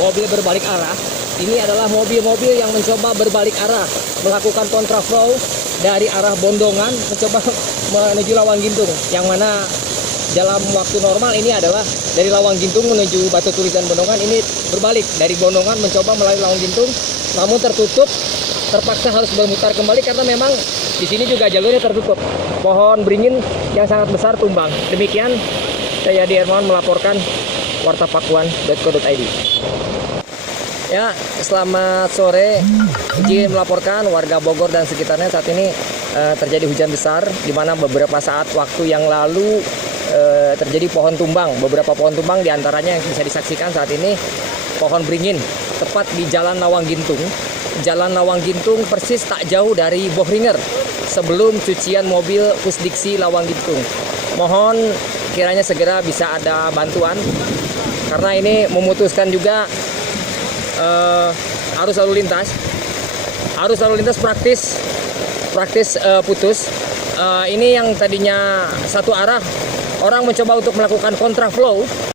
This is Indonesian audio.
mobil berbalik arah. Ini adalah mobil-mobil yang mencoba berbalik arah, melakukan kontraflow dari arah Bondongan mencoba menuju Lawang Gintung, yang mana dalam waktu normal ini adalah dari Lawang Gintung menuju Batu Tulis dan Bondongan, ini berbalik dari Bondongan mencoba melalui Lawang Gintung, namun tertutup, terpaksa harus bermutar kembali karena memang di sini juga jalurnya tertutup. Pohon beringin yang sangat besar tumbang. Demikian saya Yadi Hermawan melaporkan wartapakuan.co.id. Ya, selamat sore. Izin melaporkan warga Bogor dan sekitarnya saat ini terjadi hujan besar, di mana beberapa saat waktu yang lalu terjadi pohon tumbang. Beberapa pohon tumbang diantaranya yang bisa disaksikan saat ini pohon beringin tepat di Jalan Lawang Gintung. Jalan Lawang Gintung persis tak jauh dari Bohringer sebelum cucian mobil Pusdiksi Lawang Gintung. Mohon kiranya segera bisa ada bantuan karena ini memutuskan juga arus lalu lintas praktis putus. Ini yang tadinya satu arah, orang mencoba untuk melakukan kontraflow